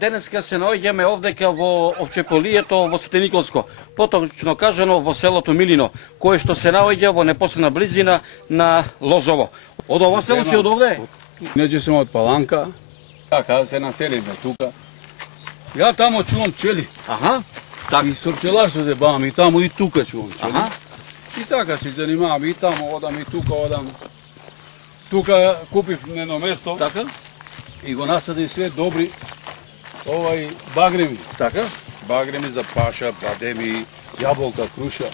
Денеска се наоѓаме овдека во Овчеполието во Свети Николско, поточно кажано во селото Милино, кое што се наоѓа во непосредна близина на Лозово. Од ова село си од овде? Иначе сум од Паланка, така се населиме тука. Ја тамо чувам пчели. Аха. Так. И со пчеларство се бавам и тамо и тука чувам пчели. Аха. И така се занимавам и тамо одам и тука одам. Тука купив едно место. Така? И го насадив све добри багреми. Така? Багреми за паша, бадеми, јаболка, круша.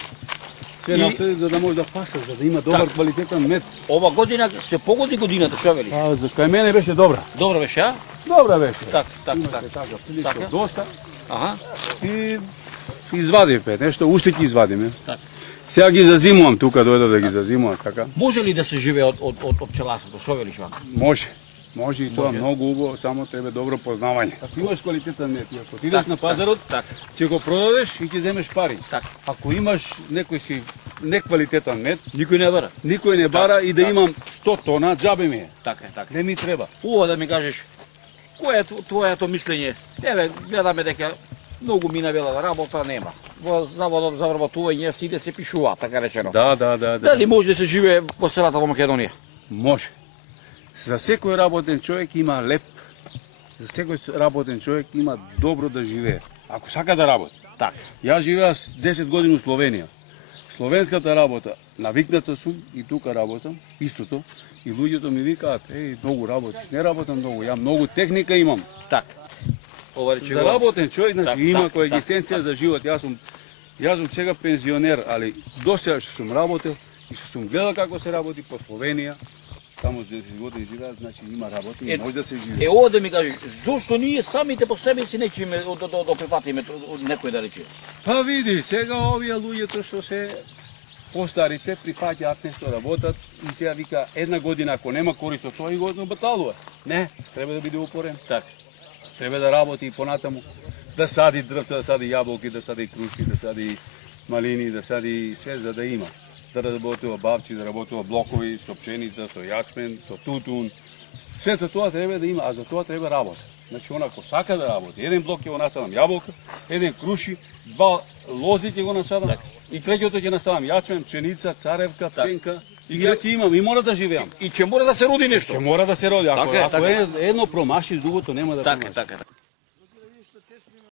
Се насадив за да може да паса, за да има добар квалитетен мед. Ова година се погоди годината, што велиш? За кај мене беше добра. Добро беше, а? Добра беше. Так. Така, прилично доста. Аха. И извадивме нешто, уште ќе извадиме. Так. Сега ги зазимувам тука, дојдов да ги зазимувам, така. Може ли да се живее од пчеларството? Што велиш, Ван? Може и тоа многу убаво, само треба добро познавање. Ако имаш квалитетен мед, ако ти идеш на пазарот, ќе го продадеш и ќе земеш пари. Так. Ако имаш некој си неквалитетен мед, Никој не бара. никој не бара и да имам 100 тона, џабе ми е. Така. Не ми треба. Убаво да ми кажеш, кое е твоето мислење? Еве, гледаме дека многу минавела работа нема. Во заводот за вработување си се пишува, така речено. Да. Дали може да се живее во селата во Македонија? Може. За секој работен човек има леп, за секој работен човек има добро да живее, ако сака да работи. Так. Јас живеа 10 години у Словенија. Словенската работа, навикната сум и тука работам, истото, и луѓето ми викаат, многу работиш, не работам многу, ја многу техника имам. Так. За работен човек, значи, има коегзистенција так. за живот. Јас сум сега пензионер, али досега што сум работел и што сум гледал како се работи по Словенија, таму 10 години живеат, значи има работа и може да се живее. Ова да ми кажеш, зошто ние самите по себе си нечиме да прифатиме некој да рече? Па види, сега овие луѓето што се постарите прифаќаат нешто работат и сега вика една година ако нема корист од тоа и го баталува. Не, треба да биде упорен. Так. Треба да работи и понатаму, да сади дрвца, да сади јаболки, да сади круши, да сади малини, да сади све за да има. Да работува бавчи, да работува блокови со пченица, со јачмен, со тутун. Сето тоа треба да има, а за тоа треба работа. Значи, онако сака да работи. Еден блок ќе го насадам јаболка, еден круши, 2 лози ќе го насадам, и третото ќе насадам јачмен, пченица, царевка, пенка. И ја ќе имам, и мора да живеам. И ќе мора да се роди нешто. Ќе мора да се роди. Ако Така е. едно промашиш, другото нема да промашиш. Така.